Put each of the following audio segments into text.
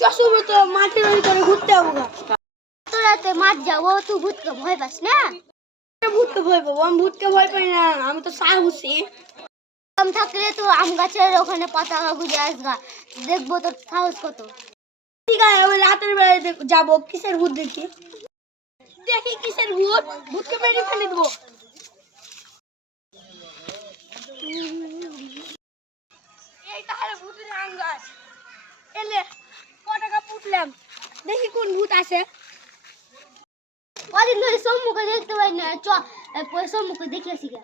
চশমা তো মাঠের ভিতরে ঘুরতে যাবো গা। তোরাতে মাঠ যাবো, তুই ভূতকে ভয় পাস না? ভূতকে ভয় পাবো? আমি ভূতকে ভয় পাই না, আমি তো সাহসী। আম থাকলে তো আম গাছের ওখানে পতাকা গুঁজে আসগা, দেখবো তোর সাহস কত। ঠিক আছে, ওই রাতের বেলায় যাবো। কিসের ভূত দেখি? দেখি কিসের ভূত, ভূতকে মেরে ফেলে দেবো। এই তাহলে ভূতের আম গাছ এলে পতাকা পুতলাম, দেখি কোন ভূত আছে। কদিন ধরে সম্মুখে দেখতে পাই না, চ সম্মুখে দেখে আসি গা।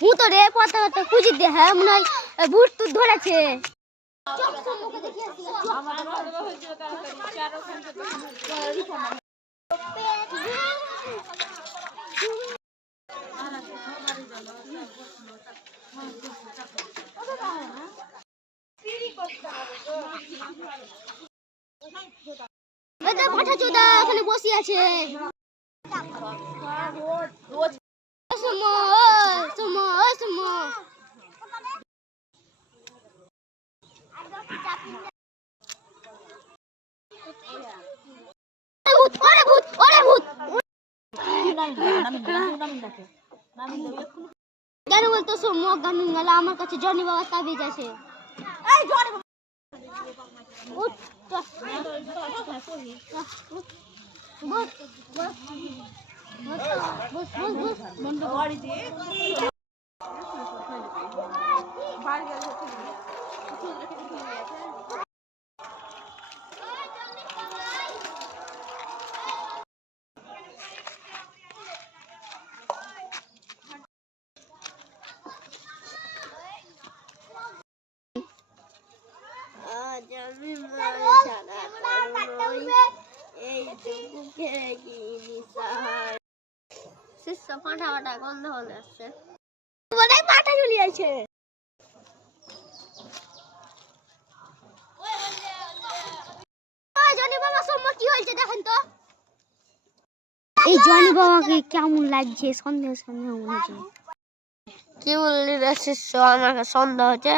ভূত রে পতাকাটা খুঁজি দে, হ্যাঁ মনে হয় ভূত তো ধরেছে। পাঠা চোদা ওখানে বসে আছে। জানো বলতো সোমক গান গেল, আমার কাছে জনি বাবা তাবিজ আছে। এই জনি বাবাকে কেমন লাগছে? সন্দেহ সন্দেহ মনে হচ্ছে। কি বললি রে শিষ্য, আমাকে সন্দেহ হচ্ছে?